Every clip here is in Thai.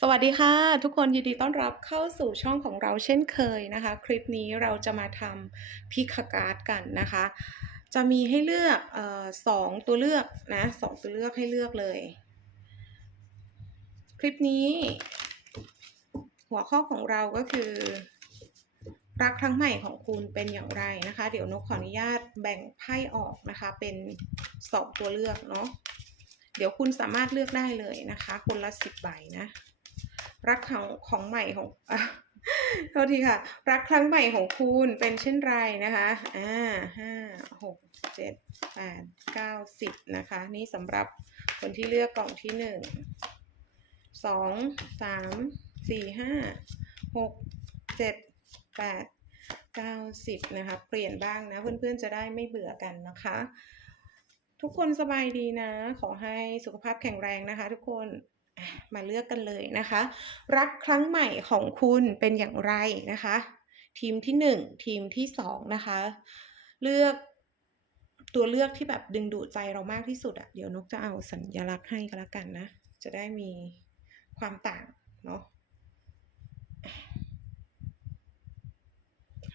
สวัสดีค่ะ ทุกคนยินดีต้อนรับเข้าสู่ช่องของเราเช่นเคยนะคะ คลิปนี้เราจะมาทำพิกการ์ดกันนะคะ จะมีให้เลือกออสองตัวเลือกนะสองตัวเลือกให้เลือกเลย คลิปนี้ หัวข้อของเราก็คือ รักครั้งใหม่ของคุณเป็นอย่างไรนะคะ เดี๋ยวนกขออนุญาตแบ่งไพ่ออกนะคะ เป็นสองตัวเลือกเนาะเดี๋ยวคุณสามารถเลือกได้เลยนะคะ คนละสิบใบนะ รักของของใหม่ของอะโทษทีค่ะ รักครั้งใหม่ของคุณเป็นเช่นไรนะคะ อ่าห้าหกเจ็ดแปดเก้าสิบนะคะ นี่สำหรับคนที่เลือกกล่องที่หนึ่งสองสามสี่ห้าหกเจ็ดแปดเก้าสิบนะคะ เปลี่ยนบ้างนะเพื่อนๆจะได้ไม่เบื่อกันนะคะ ทุกคนสบายดีนะ ขอให้สุขภาพแข็งแรงนะคะทุกคน มาเลือกกันเลยนะคะ รักครั้งใหม่ของคุณเป็นอย่างไรนะคะ ทีมที่หนึ่งทีมที่สองนะคะ เลือกตัวเลือกที่แบบดึงดูดใจเรามากที่สุดอะเดี๋ยวนกจะเอาสัญลักษณ์ให้ก็แล้วกันนะ จะได้มีความต่างเนาะ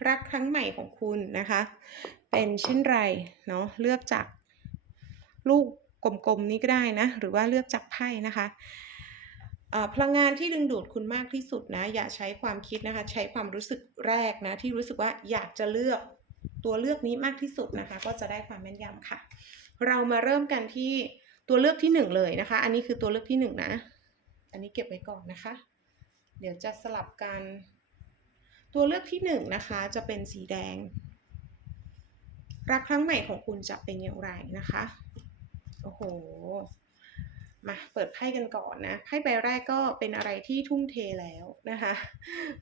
รักครั้งใหม่ของคุณนะคะ เป็นเช่นไรเนาะเลือกจากลูกกลมๆนี้ก็ได้นะ หรือว่าเลือกจากไพ่นะคะ พลังงานที่ดึงดูดคุณมากที่สุดนะ อย่าใช้ความคิดนะคะ ใช้ความรู้สึกแรกนะ ที่รู้สึกว่าอยากจะเลือกตัวเลือกนี้มากที่สุดนะคะ ก็จะได้ความแม่นยำค่ะ เรามาเริ่มกันที่ตัวเลือกที่หนึ่งเลยนะคะ อันนี้คือตัวเลือกที่หนึ่งนะ อันนี้เก็บไว้ก่อนนะคะ เดี๋ยวจะสลับกัน ตัวเลือกที่หนึ่งนะคะจะเป็นสีแดง รักครั้งใหม่ของคุณจะเป็นอย่างไรนะคะ โอ้โห มาเปิดไพ่กันก่อนนะไพ่ใบแรกก็เป็นอะไรที่ทุ่มเทแล้วนะคะ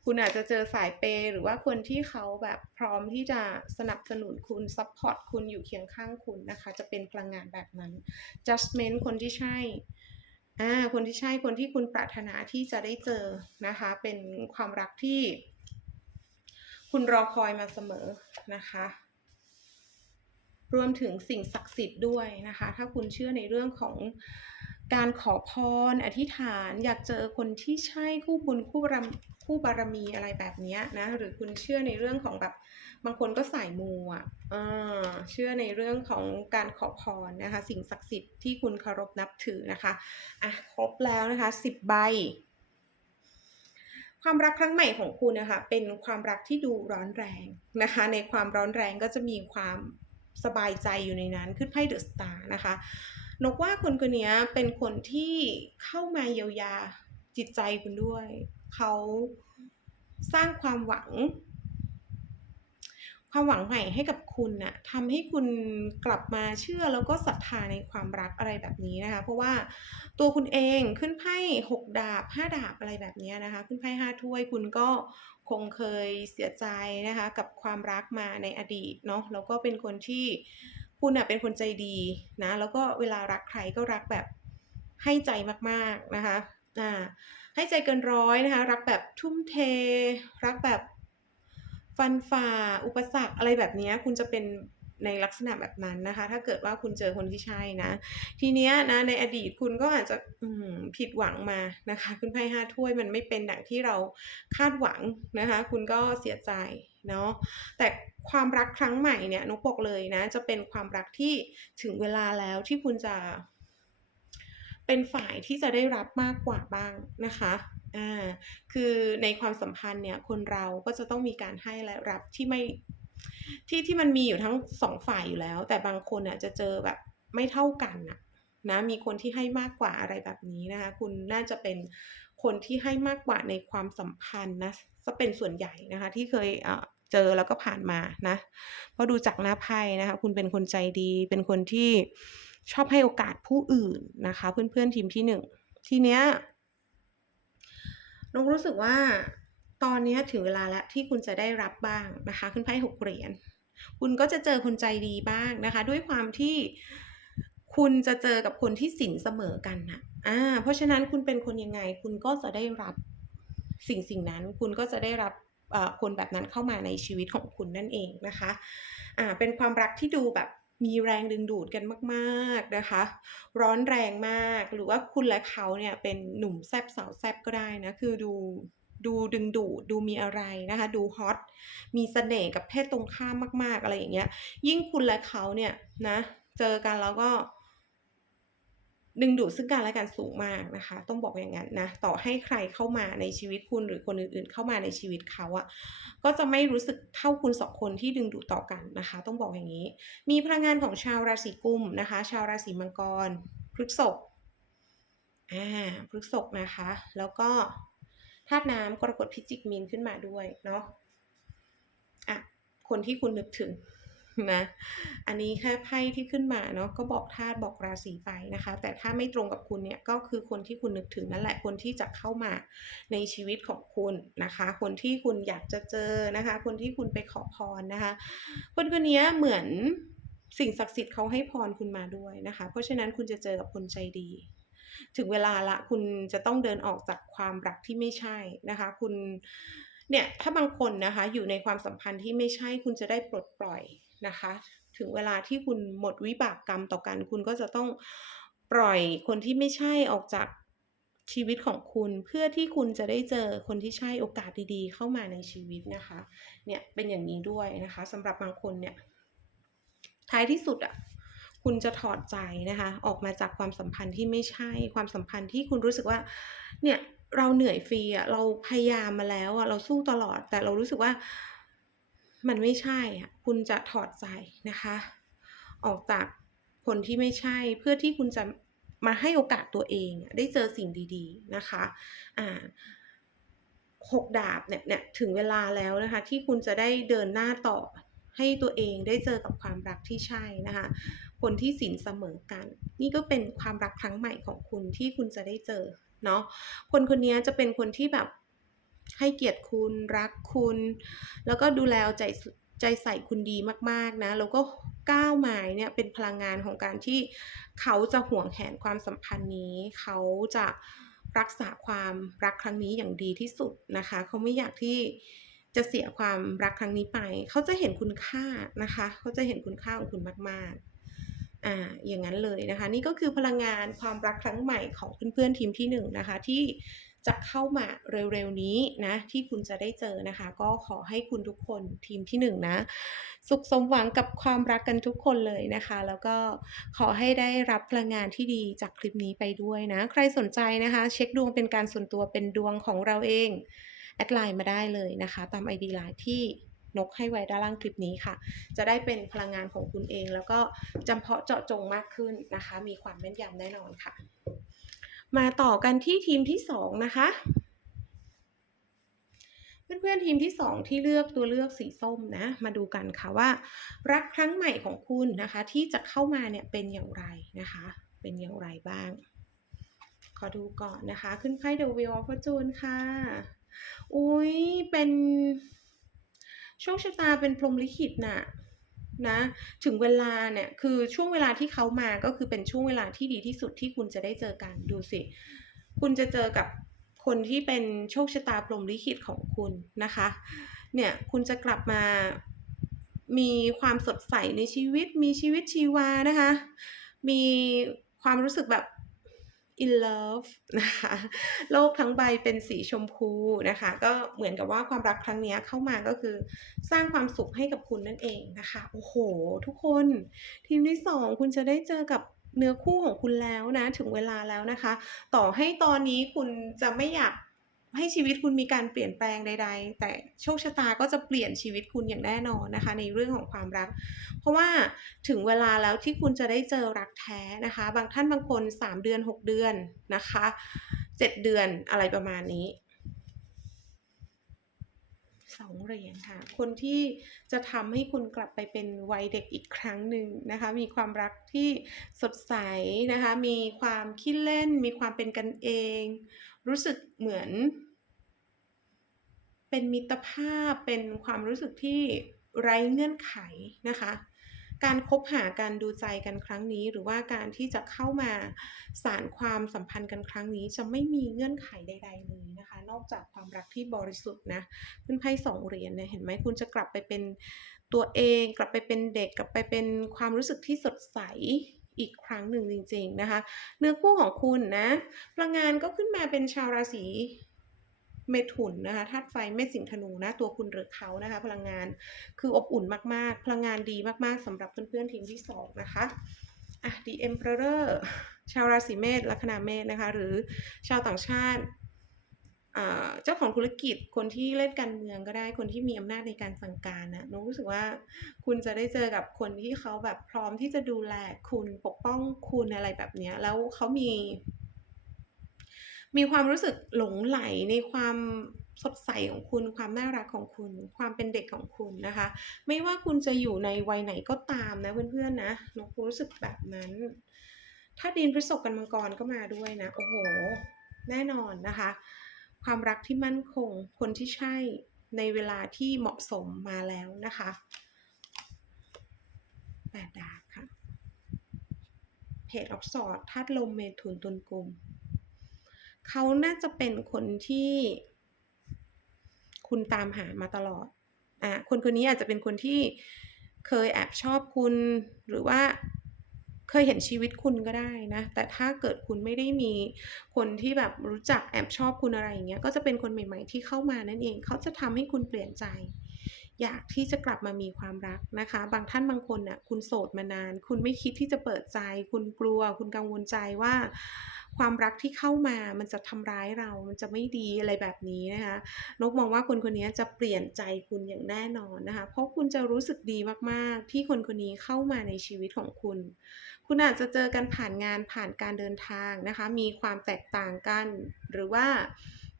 คุณอาจจะเจอสายเปย์หรือว่าคนที่เขาแบบพร้อมที่จะสนับสนุนคุณซัพพอร์ตคุณอยู่เคียงข้างคุณนะคะ จะเป็นพลังงานแบบนั้น judgment คนที่ใช่อ่าคนที่ใช่คนที่คุณปรารถนาที่จะได้เจอนะคะ เป็นความรักที่ คุณรอคอยมาเสมอนะคะรวมถึงสิ่งศักดิ์สิทธิ์ด้วยนะคะ ถ้าคุณเชื่อในเรื่องของ การขอพรอธิษฐานอยากเจอคนที่ใช่คู่บุญคู่บารมคู่บารมีอะไรแบบนี้นะ หรือคุณเชื่อในเรื่องของแบบบางคนก็สายมูอะเออเชื่อในเรื่องของการขอพรนะคะ สิ่งศักดิ์สิทธิ์ที่คุณเคารพนับถือนะคะอะครบแล้วนะคะสิบใบความรักครั้งใหม่ของคุณนะคะเป็นความรักที่ดูร้อนแรงนะคะ ในความร้อนแรงก็จะมีความสบายใจอยู่ในนั้นขึ้นไพ่เดอะสตาร์นะคะ นกว่าคนคนนี้เป็นคนที่เข้ามาเยียวยาจิตใจคุณด้วย เขาสร้างความหวัง ความหวังใหม่ให้กับคุณน่ะทำให้คุณกลับมาเชื่อแล้วก็ศรัทธาในความรักอะไรแบบนี้นะคะ เพราะว่าตัวคุณเองขึ้นไพ่หกดาบห้าดาบอะไรแบบนี้นะคะ ขึ้นไพ่ห้าถ้วยคุณก็คงเคยเสียใจนะคะ กับความรักมาในอดีตเนาะแล้วก็เป็นคนที่ คุณน่ะเป็นคนใจดีนะแล้วก็เวลารักใครก็รักแบบให้ใจมากๆนะคะอ่าให้ใจเกินร้อยนะคะรักแบบทุ่มเท รักแบบฟันฝ่าอุปสรรคอะไรแบบนี้คุณจะเป็นในลักษณะแบบนั้นนะคะ ถ้าเกิดว่าคุณเจอคนที่ใช่นะ ทีเนี้ยนะในอดีตคุณก็อาจจะผิดหวังมานะคะ คุณไพ่ห้าถ้วยมันไม่เป็นดังที่เราคาดหวังนะคะ คุณก็เสียใจ เนาะแต่ความรักครั้งใหม่เนี่ยนกบอกเลยนะ จะเป็นความรักที่ถึงเวลาแล้วที่คุณจะ เป็นฝ่ายที่จะได้รับมากกว่าบ้างนะคะอ่าคือในความสัมพันธ์เนี่ยคนเราก็จะต้องมีการให้และรับที่ไม่ที่ที่มันมีอยู่ทั้งสองฝ่ายอยู่แล้ว แต่บางคนน่ะจะเจอแบบไม่เท่ากันนะนะมีคนที่ให้มากกว่าอะไรแบบนี้นะคะคุณน่าจะเป็นคนที่ให้มากกว่าในความสัมพันธ์นะจะเป็นส่วนใหญ่นะคะที่เคย เจอแล้วก็ผ่านมานะ เพราะดูจากหน้าไพ่นะคะ คุณเป็นคนใจดี เป็นคนที่ชอบให้โอกาสผู้อื่นนะคะ เพื่อนๆทีมที่หนึ่งทีเนี้ยนกรู้สึกว่าตอนเนี้ยถึงเวลาแล้วที่คุณจะได้รับบ้างนะคะ ขึ้นไพ่หกเหรียญคุณก็จะเจอคนใจดีบ้างนะคะ ด้วยความที่คุณจะเจอกับคนที่สินเสมอกันนะอ่าเพราะฉะนั้นคุณเป็นคนยังไง คุณก็จะได้รับสิ่งสิ่งนั้น คุณก็จะได้รับ คนแบบนั้นเข้ามาในชีวิตของคุณนั่นเองนะคะอ่าเป็นความรักที่ดูแบบมีแรงดึงดูดกันมากๆนะคะ ร้อนแรงมากหรือว่าคุณและเขาเนี่ยเป็นหนุ่มแซบสาวแซบก็ได้นะคือดูดูดึงดูดดูมีอะไรนะคะ ดูฮอตมีเสน่ห์กับเพศตรงข้ามมาก ๆ อะไรอย่างเงี้ย ยิ่งคุณและเขาเนี่ยนะ เจอกันแล้วก็ ดึงดูดซึ่งกันและกันสูงมากนะคะ ต้องบอกอย่างงั้นนะต่อให้ใครเข้ามาในชีวิตคุณหรือคนอื่นๆ เข้ามาในชีวิตเขาอะก็จะไม่รู้สึกเท่าคุณ2คนที่ดึงดูดต่อกันนะคะ ต้องบอกอย่างงี้ มีพลังงานของชาวราศีกุมนะคะ ชาวราศีมังกรพฤษภอ่าพฤษภนะคะ แล้วก็ธาตุน้ำกรกฎพิจิกมีนขึ้นมาด้วยเนาะอะคนที่คุณนึกถึง นะ อันนี้แค่ไพ่ที่ขึ้นมาเนาะก็บอกธาตุบอกราศีไปนะคะ แต่ถ้าไม่ตรงกับคุณเนี่ยก็คือคนที่คุณนึกถึงนั่นแหละคนที่จะเข้ามาในชีวิตของคุณนะคะ คนที่คุณอยากจะเจอนะคะ คนที่คุณไปขอพรนะคะ คนคนนี้เหมือนสิ่งศักดิ์สิทธิ์เขาให้พรคุณมาด้วยนะคะ เพราะฉะนั้นคุณจะเจอกับคนใจดีถึงเวลาล้วคุณจะต้องเดินออกจากความรักที่ไม่ใช่นะคะ คุณเนี่ยถ้าบางคนนะคะอยู่ในความสัมพันธ์ที่ไม่ใช่คุณจะได้ปลดปล่อย นะคะ ถึงเวลาที่คุณหมดวิบากกรรมต่อกัน คุณก็จะต้องปล่อยคนที่ไม่ใช่ออกจากชีวิตของคุณเพื่อที่คุณจะได้เจอคนที่ใช่โอกาสดีๆ เข้ามาในชีวิตนะคะ เนี่ยเป็นอย่างนี้ด้วยนะคะสำหรับบางคนเนี่ย ท้ายที่สุดอะคุณจะถอดใจนะคะ ออกมาจากความสัมพันธ์ที่ไม่ใช่ความสัมพันธ์ที่คุณรู้สึกว่า เนี่ยเราเหนื่อยฟรีอะเราพยายามมาแล้วอะเราสู้ตลอด แต่เรารู้สึกว่า มันไม่ใช่อะคุณจะถอดใจนะคะ ออกจากคนที่ไม่ใช่เพื่อที่คุณจะมาให้โอกาสตัวเองได้เจอสิ่งดีๆนะคะอ่า6ดาบเนี่ยเนี่ยถึงเวลาแล้วนะคะ ที่คุณจะได้เดินหน้าต่อให้ตัวเองได้เจอกับความรักที่ใช่นะคะ คนที่ศีลเสมอกัน นี่ก็เป็นความรักครั้งใหม่ของคุณที่คุณจะได้เจอเนาะคนคนนี้จะเป็นคนที่แบบ ให้เกียรติคุณรักคุณ แล้วก็ดูแลเอาใจใจใส่คุณดีมากๆนะ แล้วก็9ไม้เนี่ยเป็นพลังงานของการที่เขาจะห่วงแหนความสัมพันธ์นี้ เขาจะรักษาความรักครั้งนี้อย่างดีที่สุดนะคะ เขาไม่อยากที่จะเสียความรักครั้งนี้ไป เขาจะเห็นคุณค่านะคะ เขาจะเห็นคุณค่าของคุณมากๆ อ่า อย่างงั้นเลยนะคะ นี่ก็คือพลังงานความรักครั้งใหม่ของเพื่อนๆทีมที่1นะคะที่ จะเข้ามาเร็วๆนี้นะที่คุณจะได้เจอนะคะ ก็ขอให้คุณทุกคนทีมที่1นนะสุขสมหวังกับความรักกันทุกคนเลยนะคะ แล้วก็ขอให้ได้รับพลังงานที่ดีจากคลิปนี้ไปด้วยนะ ใครสนใจนะคะ เช็คดวงเป็นการส่วนตัวเป็นดวงของเราเอง แอดไลน์มาได้เลยนะคะ ตาม ID LINE ที่นกให้ไว้ด้านล่างคลิปนี้ค่ะ จะได้เป็นพลังงานของคุณเอง แล้วก็จำเพาะเจาะจงมากขึ้นนะคะ มีความแม่นยำแน่นอนค่ะ มาต่อกันที่ทีมที่2นะคะเพื่อนๆทีมที่ 2 ที่เลือกตัวเลือกสีส้มนะ มาดูกันค่ะว่า รักครั้งใหม่ของคุณนะคะ ที่จะเข้ามาเนี่ยเป็นอย่างไรนะคะ เป็นอย่างไรบ้าง ขอดูก่อนนะคะ ขึ้นไพ่ The Wheel of Fortune ค่ะ อุ๊ยเป็นโชคชะตาเป็นพรหมลิขิตน่ะ นะ ถึงเวลาเนี่ยคือช่วงเวลาที่เขามาก็คือเป็นช่วงเวลาที่ดีที่สุดที่คุณจะได้เจอกันดูสิ คุณจะเจอกับคนที่เป็นโชคชะตาพรมลิขิตของคุณนะคะ เนี่ยคุณจะกลับมามีความสดใสในชีวิต มีชีวิตชีวานะคะ มีความรู้สึกแบบ in love นะคะโลกทั้งใบเป็นสีชมพูนะคะ ก็เหมือนกับว่าความรักครั้งนี้เข้ามาก็คือสร้างความสุขให้กับคุณนั่นเองนะคะ โอ้โห ทุกคนทีมที่สองคุณจะได้เจอกับเนื้อคู่ของคุณแล้วนะ ถึงเวลาแล้วนะคะ ต่อให้ตอนนี้คุณจะไม่อยาก ให้ชีวิตคุณมีการเปลี่ยนแปลงใด ๆ แต่โชคชะตาก็จะเปลี่ยนชีวิตคุณอย่างแน่นอนนะคะ ในเรื่องของความรัก เพราะว่าถึงเวลาแล้วที่คุณจะได้เจอรักแท้นะคะ บางท่านบางคน 3 เดือน 6 เดือนนะคะ 7 เดือนอะไรประมาณนี้ 2 เหรียญค่ะ คนที่จะทำให้คุณกลับไปเป็นวัยเด็กอีกครั้งหนึ่งนะคะ มีความรักที่สดใสนะคะ มีความคิดเล่น มีความเป็นกันเอง รู้สึกเหมือน เป็นมิตรภาพ เป็นความรู้สึกที่ไร้เงื่อนไขนะคะ การคบหากันดูใจกันครั้งนี้ หรือว่าการที่จะเข้ามาสานความสัมพันธ์กันครั้งนี้ จะไม่มีเงื่อนไขใด ๆ เลยนะคะนนอกจากความรักที่บริสุทธิ์นะขึ้นไพ่สองเหรียญเนี่ยเห็นไหมคุณจะกลับไปเป็นตัวเองกลับไปเป็นเด็กกลับไปเป็นความรู้สึกที่สดใสอีกครั้งหนึ่งจริง ๆนะคะ เนื้อคู่ของคุณนะพลังงานก็ขึ้นมาเป็นชาวราศี เมถุนนะคะธาตุไฟเมษสิงห์ธนูนะตัวคุณหรือเขานะคะ พลังงานคืออบอุ่นมากๆ พลังงานดีมากๆสำหรับเพื่อนๆทีมที่สองนะคะอะ The Emperor ชาวราศีเมษลัคนาเมษนะคะ หรือชาวต่างชาติเจ้าของธุรกิจคนที่เล่นการเมืองก็ได้คนที่มีอำนาจในการสั่งการนะน้รู้สึกว่าคุณจะได้เจอกับคนที่เขาแบบพร้อมที่จะดูแลคุณปกป้องคุณอะไรแบบนี้แล้วเขามี มีความรู้สึกหลงไหลในความสดใสของคุณความน่ารักของคุณ ความเป็นเด็กของคุณนะคะ ไม่ว่าคุณจะอยู่ในวัยไหนก็ตามนะเพื่อนๆนะน้องรู้สึกแบบนั้น ถ้าดินพฤษภกันมังกรก็มาด้วยนะ โอ้โห แน่นอนนะคะ ความรักที่มั่นคง คนที่ใช่ในเวลาที่เหมาะสมมาแล้วนะคะแปดดาบค่ะเพจออฟสอดธาตุลมเมถุนตุลกลุ่ม เขาน่าจะเป็นคนที่คุณตามหามาตลอด อะคนคนนี้อาจจะเป็นคนที่เคยแอบชอบคุณ หรือว่าเคยเห็นชีวิตคุณก็ได้นะ แต่ถ้าเกิดคุณไม่ได้มีคนที่แบบรู้จักแอบชอบคุณอะไรอย่างเงี้ย ก็จะเป็นคนใหม่ ๆ ที่เข้ามานั่นเอง เขาจะทำให้คุณเปลี่ยนใจ อยากที่จะกลับมามีความรักนะคะ บางท่านบางคนน่ะ คุณโสดมานาน คุณไม่คิดที่จะเปิดใจ คุณกลัว คุณกังวลใจว่า ความรักที่เข้ามามันจะทำร้ายเรามันจะไม่ดีอะไรแบบนี้นะคะนกมองว่าคนคนนี้จะเปลี่ยนใจคุณอย่างแน่นอนนะคะ เพราะคุณจะรู้สึกดีมากๆ ที่คนคนนี้เข้ามาในชีวิตของคุณ คุณอาจจะเจอกันผ่านงานผ่านการเดินทางนะคะ มีความแตกต่างกัน หรือว่า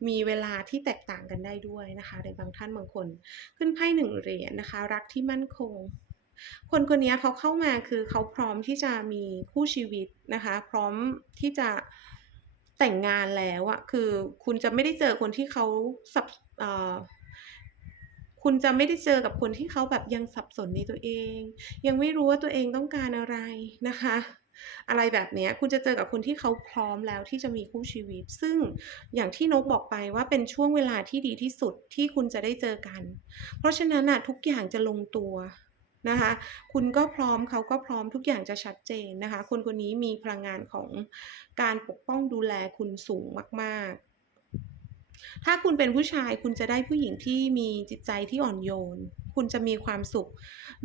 มีเวลาที่แตกต่างกันได้ด้วยนะคะในบางท่านบางคน ขึ้นไพ่หนึ่งเหรียญนะคะ รักที่มั่นคง คนคนนี้เขาเข้ามาคือเขาพร้อมที่จะมีคู่ชีวิตนะคะ พร้อมที่จะแต่งงานแล้วอะคือคุณจะไม่ได้เจอคนที่เขาสับคุณจะไม่ได้เจอกับคนที่เขาแบบยังสับสนในตัวเอง ยังไม่รู้ว่าตัวเองต้องการอะไรนะคะ อะไรแบบนี้คุณจะเจอกับคนที่เขาพร้อมแล้วที่จะมีคู่ชีวิต ซึ่งอย่างที่นกบอกไปว่าเป็นช่วงเวลาที่ดีที่สุดที่คุณจะได้เจอกัน เพราะฉะนั้นนะทุกอย่างจะลงตัว นะคะ คุณก็พร้อมเขาก็พร้อมทุกอย่างจะชัดเจนนะคะ คนคนนี้มีพลังงานของการปกป้องดูแลคุณสูงมากๆ ถ้าคุณเป็นผู้ชายคุณจะได้ผู้หญิงที่มีจิตใจที่อ่อนโยน คุณจะมีความสุข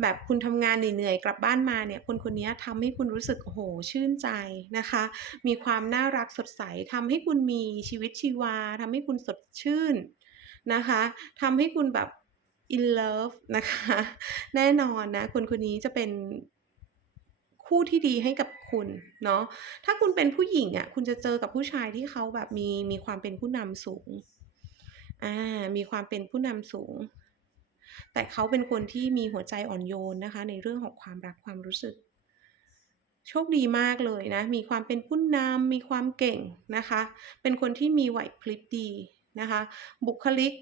แบบคุณทำงานเหนื่อยๆกลับบ้านมาเนี่ย คนคนนี้ทำให้คุณรู้สึกโอ้โหชื่นใจนะคะ มีความน่ารักสดใสทำให้คุณมีชีวิตชีวาทำให้คุณสดชื่นนะคะทำให้คุณแบบ in love นะคะ แน่นอนนะคนคนนี้จะเป็นคู่ที่ดีให้กับคุณเนาะถ้าคุณเป็นผู้หญิงอะคุณจะเจอกับผู้ชายที่เขาแบบมีมีความเป็นผู้นำสูงอ่ามีความเป็นผู้นำสูง แต่เขาเป็นคนที่มีหัวใจอ่อนโยนนะคะ ในเรื่องของความรักความรู้สึก โชคดีมากเลยนะ มีความเป็นผู้นำมีความเก่งนะคะ เป็นคนที่มีไหวพริบดีนะคะ บุคลิก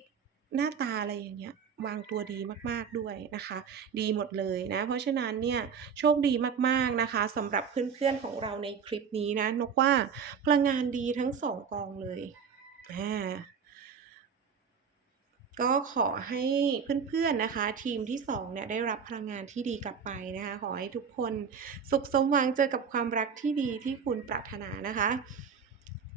หน้าตาอะไรอย่างเงี้ย วางตัวดีมากๆด้วยนะคะ ดีหมดเลยนะ เพราะฉะนั้นเนี่ยโชคดีมากๆนะคะสำหรับเพื่อนๆของเราในคลิปนี้นะนกว่าพลังงานดีทั้งสองกองเลยอ่าก็ขอให้เพื่อนๆนะคะ ทีมที่สองเนี่ยได้รับพลังงานที่ดีกลับไปนะคะ ขอให้ทุกคนสุขสมหวังเจอกับความรักที่ดีที่คุณปรารถนานะคะ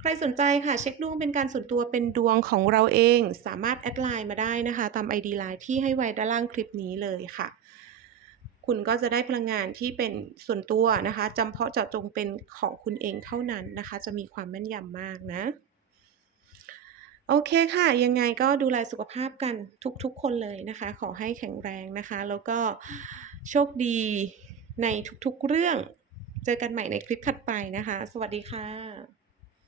ใครสนใจค่ะเช็คดวงเป็นการส่วนตัวเป็นดวงของเราเอง สามารถแอดไลน์มาได้นะคะ ตาม ID ไลน์ที่ให้ไว้ด้านล่างคลิปนี้เลยค่ะ คุณก็จะได้พลังงานที่เป็นส่วนตัวนะคะจำเพาะเจาะจงเป็นของคุณเองเท่านั้นนะคะ จะมีความแม่นยำมากนะโอเคค่ะ ยังไงก็ดูแลสุขภาพกันทุกๆคนเลยนะคะ ขอให้แข็งแรงนะคะ แล้วก็โชคดีในทุกๆเรื่อง เจอกันใหม่ในคลิปถัดไปนะคะ สวัสดีค่ะ